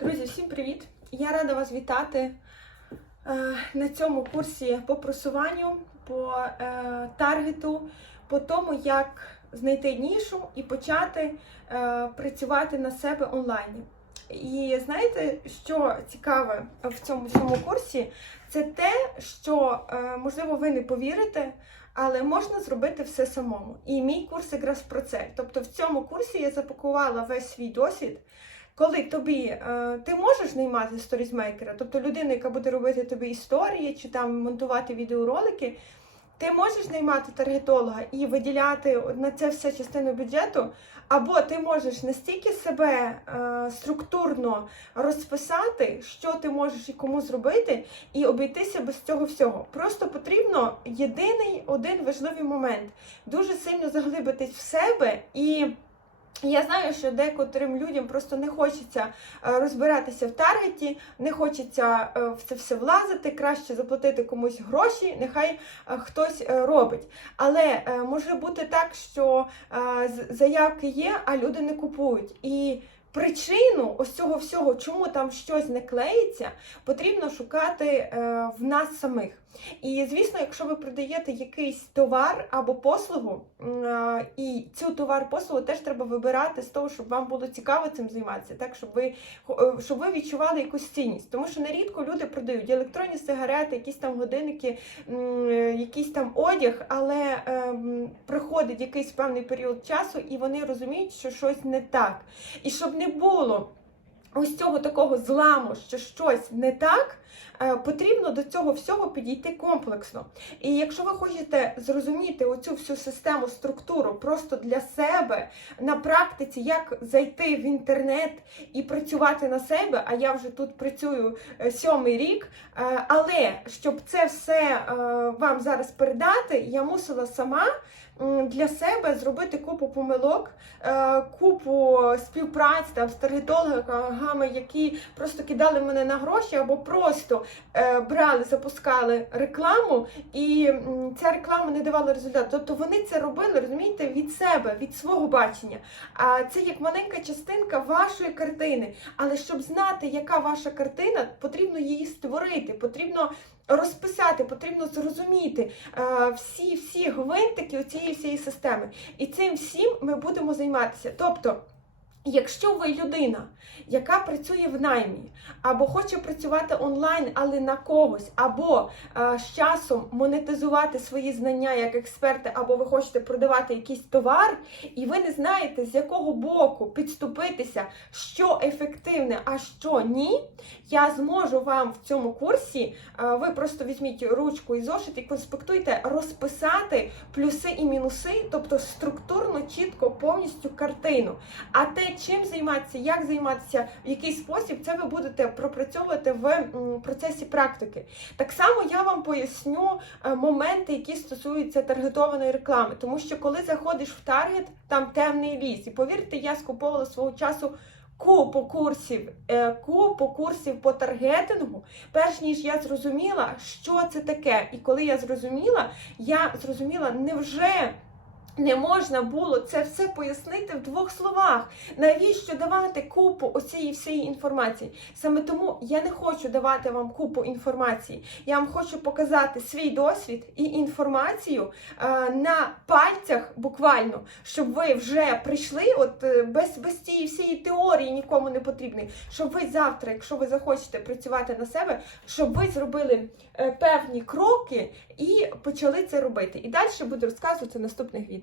Друзі, всім привіт! Я рада вас вітати е, на цьому курсі по просуванню, по е, таргету, по тому, як знайти нішу і почати е, працювати на себе онлайні. І знаєте, що цікаве в цьому всьому курсі, це те, що можливо ви не повірите. Але можна зробити все самому. І мій курс якраз про це. Тобто в цьому курсі я запакувала весь свій досвід, коли тобі е, ти можеш наймати сторізмейкера, тобто людину, яка буде робити тобі історії чи там монтувати відеоролики, ти можеш наймати таргетолога і виділяти на це все частину бюджету, або ти можеш настільки себе е, структурно розписати, що ти можеш і кому зробити, і обійтися без цього всього. Просто потрібно єдиний один важливий момент дуже сильно заглибитись в себе і. Я знаю, що декотрим людям просто не хочеться е, розбиратися в таргеті, не хочеться е, в це все влазити, краще заплатити комусь гроші, нехай е, хтось робить. Але може бути так, що заявки є, а люди не купують. І причину ось цього всього, чому там щось не клеїться, потрібно шукати в нас самих. І звісно, якщо ви продаєте якийсь товар або послугу, і цю товар-послугу теж треба вибирати з того, щоб вам було цікаво цим займатися, так щоб ви е, щоб ви відчували якусь цінність. Тому що нерідко люди продають електронні сигарети, якісь там годинники, е, якийсь там одяг, але ем, приходить якийсь певний період часу, і вони розуміють, що щось не так. І щоб не було ось цього такого зламу, що щось не так. е, Потрібно до цього всього підійти комплексно. І якщо ви хочете зрозуміти оцю всю систему, структуру просто для себе на практиці, як зайти в інтернет і працювати на себе, а я вже тут працюю е, сьомий рік. е, Але щоб це все вам зараз передати, я мусила сама для себе зробити купу помилок, е, купу співпраць там з таргетологами, які просто кидали мене на гроші або просто е, брали, запускали рекламу, і ця реклама не давала результату. Тобто вони це робили, розумієте, від себе, від свого бачення. А це як маленька частинка вашої картини. Але щоб знати, яка ваша картина, потрібно її створити, потрібно розписати, потрібно зрозуміти е, всі всі гвинтики цієї всієї системи. І цим всім ми будемо займатися. Тобто. Якщо ви людина, яка працює в наймі, або хоче працювати онлайн, але на когось, або е, з часом монетизувати свої знання як експерти, або ви хочете продавати якийсь товар, і ви не знаєте, з якого боку підступитися, що ефективне, а що ні, я зможу вам в цьому курсі, е, ви просто візьміть ручку і зошит і конспектуйте, розписати плюси і мінуси, тобто структурно, чітко, повністю картину. А те, чим займатися, як займатися, в який спосіб, це ви будете пропрацьовувати в процесі практики. Так само я вам поясню е, моменти, які стосуються таргетованої реклами. Тому що коли заходиш в таргет, там темний ліс. І повірте, я скуповувала свого часу. Купу курсів, е, купу курсів по таргетингу, перш ніж я зрозуміла, що це таке. І коли я зрозуміла, я зрозуміла, невже не можна було це все пояснити в двох словах. Навіщо давати купу оцієї всієї інформації? Саме тому я не хочу давати вам купу інформації. Я вам хочу показати свій досвід і інформацію е, на пальцях буквально, щоб ви вже прийшли, от е, без, без цієї всієї теорії нікому не потрібної, щоб ви завтра, якщо ви захочете працювати на себе, щоб ви зробили е, певні кроки і почали це робити. І далі буду розказувати наступних відео.